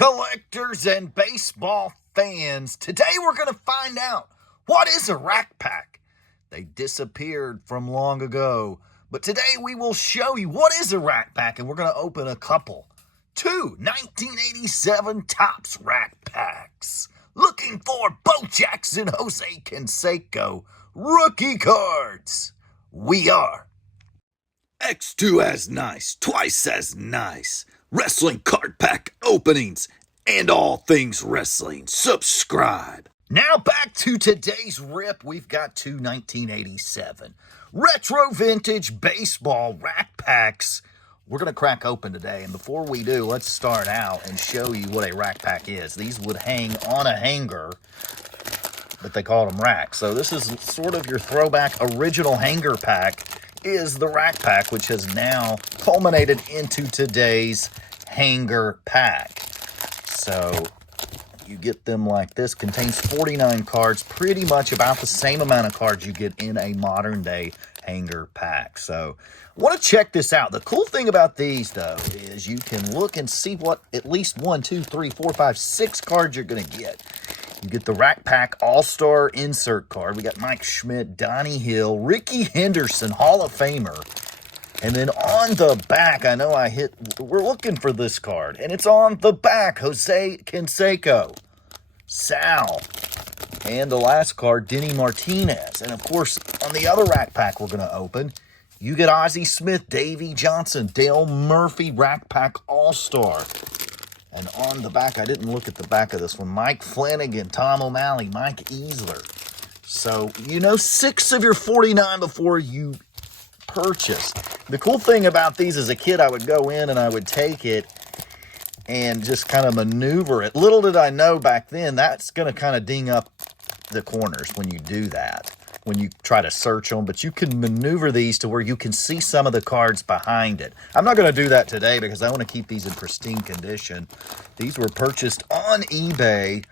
collectors and baseball fans, today we're going to find out what is a rack pack. They disappeared from long ago, but today we will show you what is a rack pack, and we're going to open a couple. Two 1987 Topps rack packs. Looking for Bo Jackson Jose Canseco rookie cards. We are X2 as nice, twice as nice. Wrestling card pack openings and all things wrestling. Subscribe. Now back to today's rip. We've got two 1987 retro vintage baseball rack packs we're going to crack open today. And before we do, let's start out and show you what a rack pack is. These would hang on a hanger, but they called them racks. So this is sort of your throwback original hanger pack is the rack pack, which has now culminated into today's hanger pack. So you get them like this. Contains 49 cards, pretty much about the same amount of cards you get in a modern day hanger pack. So I want to check this out. The cool thing about these, though, is you can look and see what at least 1, 2, 3, 4, 5, 6 cards you're going to get. You get the Rack Pack All-Star insert card. We got Mike Schmidt, Donnie Hill, Ricky Henderson, Hall of Famer. And then on the back, I know we're looking for this card. And it's on the back, Jose Canseco, Sal. And the last card, Denny Martinez. And of course, on the other Rack Pack we're going to open, you get Ozzie Smith, Davey Johnson, Dale Murphy, Rack Pack All-Star. And on the back, I didn't look at the back of this one, Mike Flanagan, Tom O'Malley, Mike Easler. So, you know 6 of your 49 before you purchase. The cool thing about these, as a kid, I would go in and I would take it and just kind of maneuver it. Little did I know back then, that's going to kind of ding up the corners when you do that, when you try to search them. But you can maneuver these to where you can see some of the cards behind it. I'm not going to do that today because I want to keep these in pristine condition. These were purchased on eBay.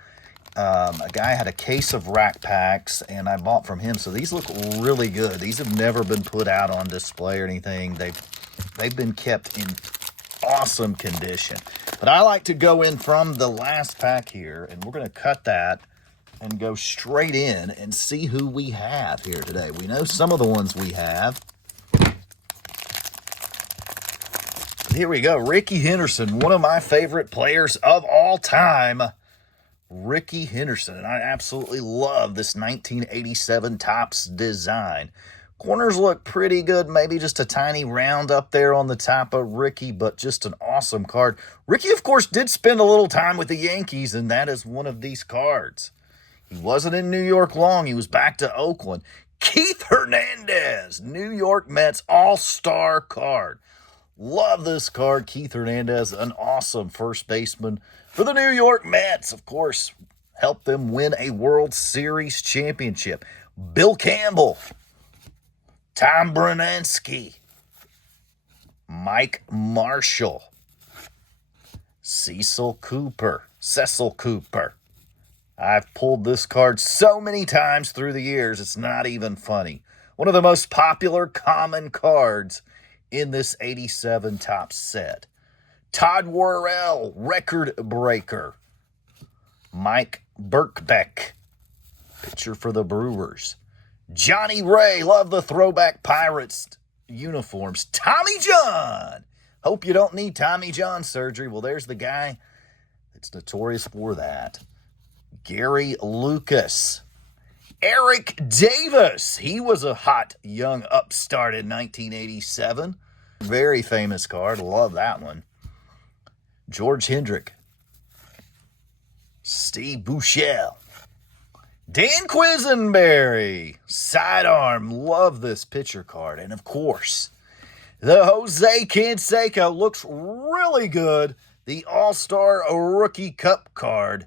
A guy had a case of rack packs, and I bought from him. So these look really good. These have never been put out on display or anything. They've been kept in awesome condition. But I like to go in from the last pack here, and we're going to cut that and go straight in and see who we have here today. We know some of the ones we have. Here we go. Ricky Henderson, one of my favorite players of all time. Ricky Henderson, and I absolutely love this 1987 Topps design. Corners look pretty good, maybe just a tiny round up there on the top of Ricky, but just an awesome card. Ricky, of course, did spend a little time with the Yankees, and that is one of these cards. He wasn't in New York long. He was back to Oakland. Keith Hernandez, New York Mets All-Star card. Love this card. Keith Hernandez, an awesome first baseman for the New York Mets. Of course, helped them win a World Series championship. Bill Campbell, Tom Brunensky, Mike Marshall, Cecil Cooper. I've pulled this card so many times through the years, it's not even funny. One of the most popular common cards in this 87 Topps set. Todd Worrell, record breaker. Mike Birkbeck, pitcher for the Brewers. Johnny Ray, love the throwback Pirates uniforms. Tommy John. Hope you don't need Tommy John surgery. Well, there's the guy that's notorious for that. Gary Lucas. Eric Davis. He was a hot young upstart in 1987. Very famous card. Love that one. George Hendrick. Steve Buechele. Dan Quisenberry. Sidearm. Love this pitcher card. And, of course, the Jose Canseco looks really good. The All-Star Rookie Cup card.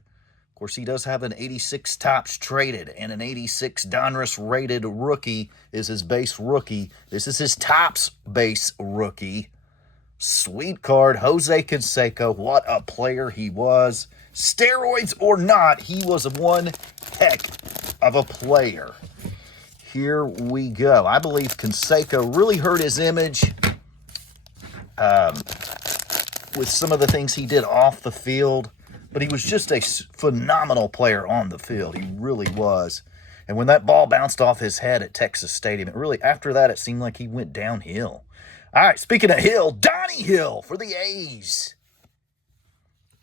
Of course, he does have an 86 Topps traded and an 86 Donruss rated rookie is his base rookie. This is his Topps base rookie. Sweet card, Jose Canseco. What a player he was. Steroids or not, he was one heck of a player. Here we go. I believe Canseco really hurt his image with some of the things he did off the field. but he was just a phenomenal player on the field. He really was. And when that ball bounced off his head at Texas Stadium, it really, after that, it seemed like he went downhill. All right, speaking of Hill, Donnie Hill for the A's.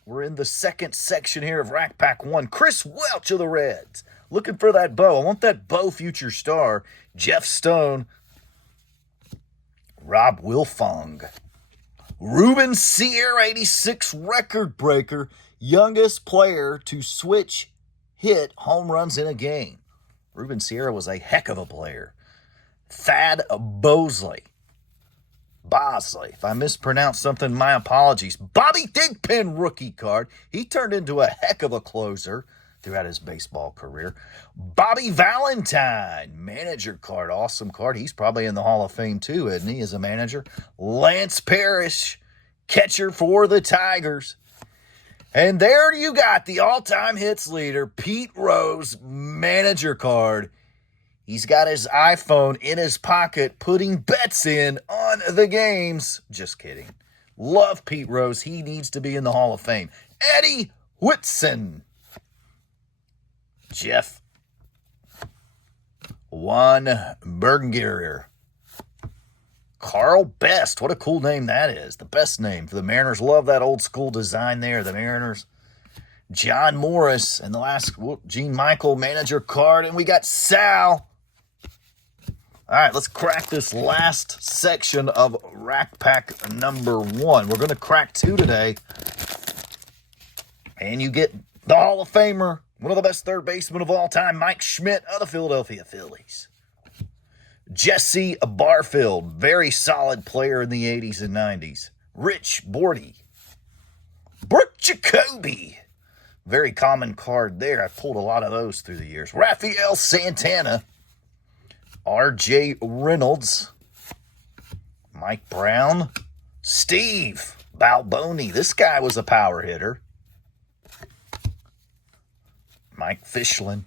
We're in the second section here of Rack Pack 1. Chris Welch of the Reds. Looking for that Bo. I want that Bo future star. Jeff Stone. Rob Wilfong. Ruben Sierra, 86 record breaker. Youngest player to switch hit home runs in a game. Ruben Sierra was a heck of a player. Thad Bosley. If I mispronounced something, my apologies. Bobby Thigpen rookie card. He turned into a heck of a closer throughout his baseball career. Bobby Valentine, manager card. Awesome card. He's probably in the Hall of Fame too, isn't he, as a manager? Lance Parrish, catcher for the Tigers. And there you got the all-time hits leader, Pete Rose, manager card. He's got his iPhone in his pocket, putting bets in on the games. Just kidding. Love Pete Rose. He needs to be in the Hall of Fame. Eddie Whitson. Jeff Juan Bergengier. Carl Best. What a cool name that is. The best name for the Mariners. Love that old school design there, the Mariners. John Morris. And the last, Gene Michael, manager card. And we got Sal. All right, let's crack this last section of Rack Pack number 1. We're going to crack 2 today. And you get the Hall of Famer, one of the best third basemen of all time, Mike Schmidt of the Philadelphia Phillies. Jesse Barfield, very solid player in the 80s and 90s. Rich Bordy. Brooke Jacoby, very common card there. I've pulled a lot of those through the years. Rafael Santana. R.J. Reynolds, Mike Brown, Steve Balboni. This guy was a power hitter. Mike Fischlin,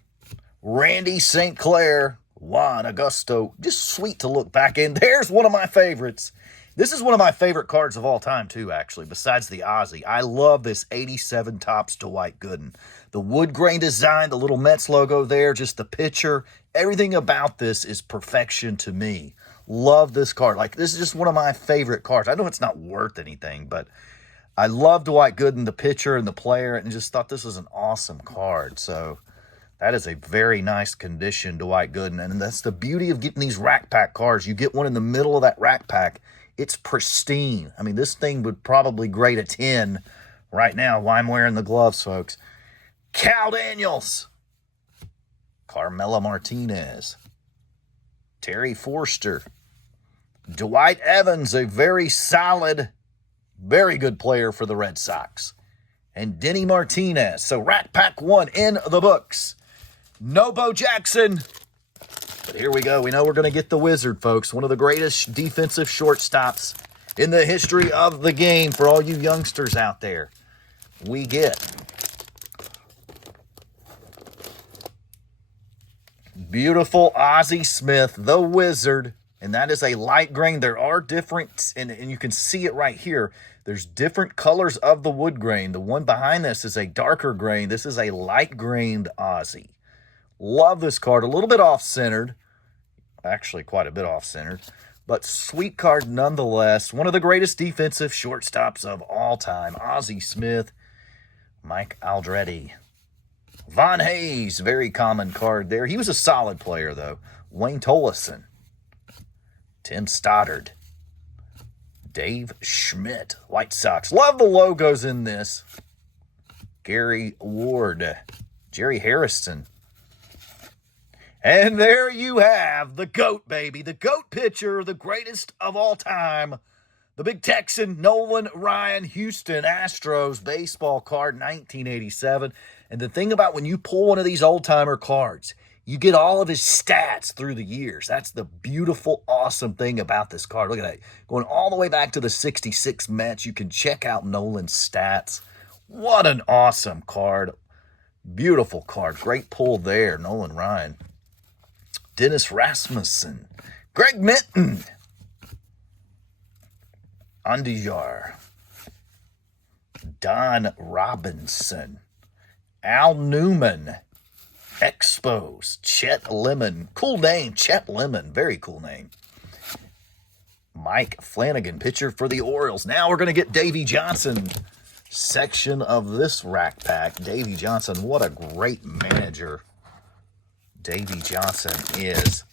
Randy St. Clair, Juan Augusto. Just sweet to look back in. There's one of my favorites. This is one of my favorite cards of all time, too, actually, besides the Ozzy. I love this 87 Topps Dwight Gooden. The wood grain design, the little Mets logo there, just the picture. Everything about this is perfection to me. Love this card. Like, this is just one of my favorite cards. I know it's not worth anything, but I love Dwight Gooden, the pitcher and the player, and just thought this was an awesome card. So that is a very nice condition, Dwight Gooden. And that's the beauty of getting these Rack Pack cards. You get one in the middle of that Rack Pack. It's pristine. I mean, this thing would probably grade a 10 right now while I'm wearing the gloves, folks. Cal Daniels. Carmelo Martinez. Terry Forster. Dwight Evans, a very solid, very good player for the Red Sox. And Denny Martinez. So Rack Pack 1 in the books. No Bo Jackson. But here we go. We know we're going to get the Wizard, folks. One of the greatest defensive shortstops in the history of the game for all you youngsters out there. We get beautiful Ozzie Smith, the Wizard. And that is a light grain. There are different, and you can see it right here. There's different colors of the wood grain. The one behind this is a darker grain. This is a light grained Ozzie. Love this card. A little bit off-centered. Actually, quite a bit off-centered. But sweet card nonetheless. One of the greatest defensive shortstops of all time. Ozzie Smith. Mike Aldretti. Von Hayes. Very common card there. He was a solid player, though. Wayne Tolleson. Tim Stoddard. Dave Schmidt. White Sox. Love the logos in this. Gary Ward. Jerry Harrison. And there you have the GOAT, baby. The GOAT pitcher, the greatest of all time. The big Texan, Nolan Ryan, Houston Astros baseball card, 1987. And the thing about when you pull one of these old-timer cards, you get all of his stats through the years. That's the beautiful, awesome thing about this card. Look at that. Going all the way back to the 66 Mets, you can check out Nolan's stats. What an awesome card. Beautiful card. Great pull there, Nolan Ryan. Dennis Rasmussen, Greg Minton, Andujar, Don Robinson, Al Newman, Expos, Chet Lemon. Cool name, Chet Lemon. Very cool name. Mike Flanagan, pitcher for the Orioles. Now we're going to get Davey Johnson section of this rack pack. Davey Johnson, what a great manager Davey Johnson is.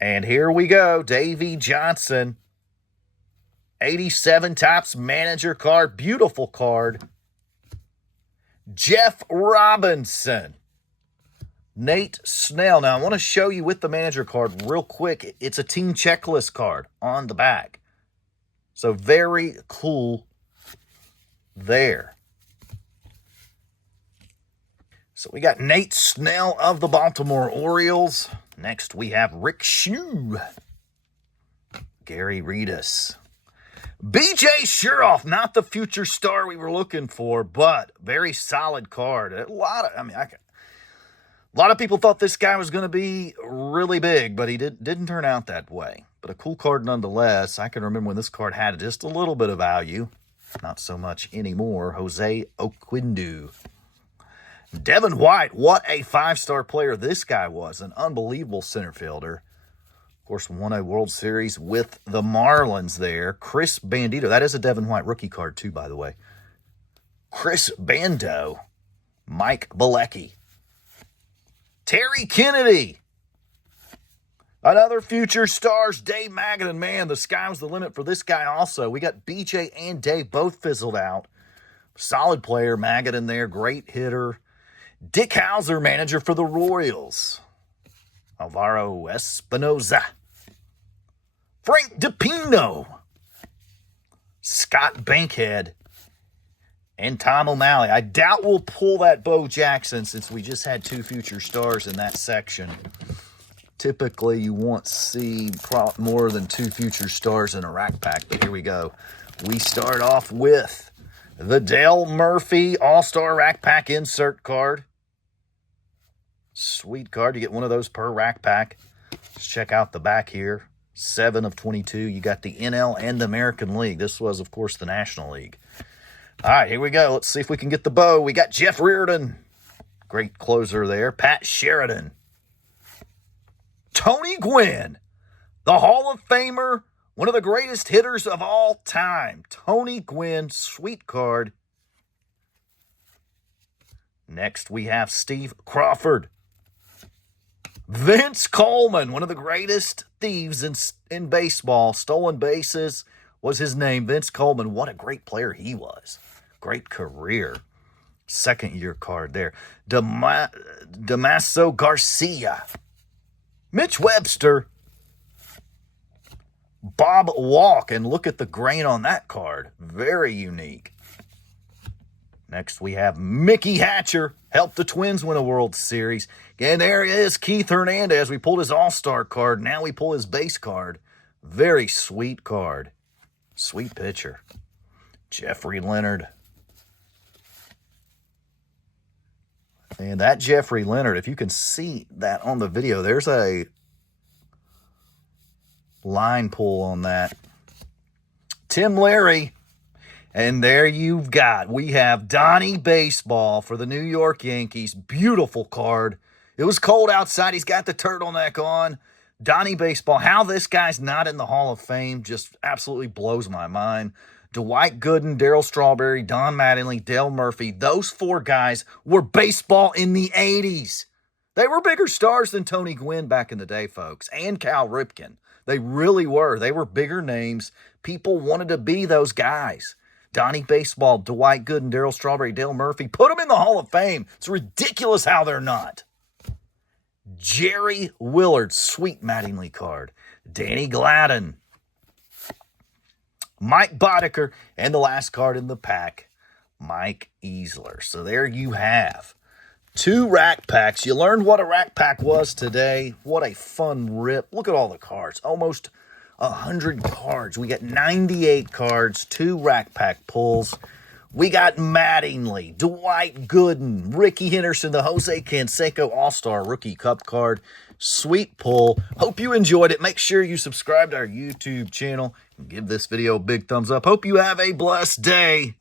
And here we go, Davey Johnson. 87 Topps manager card. Beautiful card. Jeff Robinson. Nate Snell. Now, I want to show you with the manager card real quick. It's a team checklist card on the back. So, very cool there. So, we got Nate Snell of the Baltimore Orioles. Next, we have Rick Shue. Gary Redus. B.J. Shuroff, not the future star we were looking for, but very solid card. A lot of people thought this guy was going to be really big, but he didn't turn out that way. But a cool card nonetheless. I can remember when this card had just a little bit of value. Not so much anymore. Jose Oquindu. Devin White, what a five-star player this guy was. An unbelievable center fielder. Of course, won a World Series with the Marlins there. Chris Bandito. That is a Devin White rookie card, too, by the way. Chris Bando. Mike Bilecki. Terry Kennedy. Another future stars, Dave Magadan. Man, the sky was the limit for this guy also. We got BJ and Dave both fizzled out. Solid player, Magadan there. Great hitter. Dick Hauser, manager for the Royals. Alvaro Espinoza. Frank DiPino. Scott Bankhead. And Tom O'Malley. I doubt we'll pull that Bo Jackson since we just had two future stars in that section. Typically, you won't see more than two future stars in a rack pack, but here we go. We start off with the Dale Murphy All-Star Rack Pack insert card. Sweet card. You get one of those per rack pack. Let's check out the back here. 7 of 22. You got the NL and the American League. This was, of course, the National League. All right, here we go. Let's see if we can get the bow. We got Jeff Reardon. Great closer there. Pat Sheridan. Tony Gwynn. The Hall of Famer. One of the greatest hitters of all time. Tony Gwynn. Sweet card. Next, we have Steve Crawford. Vince Coleman, one of the greatest thieves in baseball. Stolen bases was his name. Vince Coleman, what a great player he was. Great career. Second-year card there. Damaso Garcia. Mitch Webster. Bob Walk, and look at the grain on that card. Very unique. Next, we have Mickey Hatcher. Helped the Twins win a World Series. And there is Keith Hernandez. We pulled his All-Star card. Now we pull his base card. Very sweet card. Sweet pitcher. Jeffrey Leonard. And that Jeffrey Leonard, if you can see that on the video, there's a line pull on that. Tim Larry. And there we have Donnie Baseball for the New York Yankees. Beautiful card. It was cold outside. He's got the turtleneck on. Donnie Baseball. How this guy's not in the Hall of Fame just absolutely blows my mind. Dwight Gooden, Darryl Strawberry, Don Mattingly, Dale Murphy. Those four guys were baseball in the 80s. They were bigger stars than Tony Gwynn back in the day, folks, and Cal Ripken. They really were. They were bigger names. People wanted to be those guys. Donnie Baseball, Dwight Gooden, Darryl Strawberry, Dale Murphy. Put them in the Hall of Fame. It's ridiculous how they're not. Jerry Willard, sweet Mattingly card. Danny Gladden. Mike Boddicker. And the last card in the pack, Mike Easler. So there you have two rack packs. You learned what a rack pack was today. What a fun rip. Look at all the cards. Almost 100 cards. We got 98 cards, two rack pack pulls. We got Mattingly, Dwight Gooden, Ricky Henderson, the Jose Canseco All-Star Rookie Cup card. Sweet pull. Hope you enjoyed it. Make sure you subscribe to our YouTube channel. Give this video a big thumbs up. Hope you have a blessed day.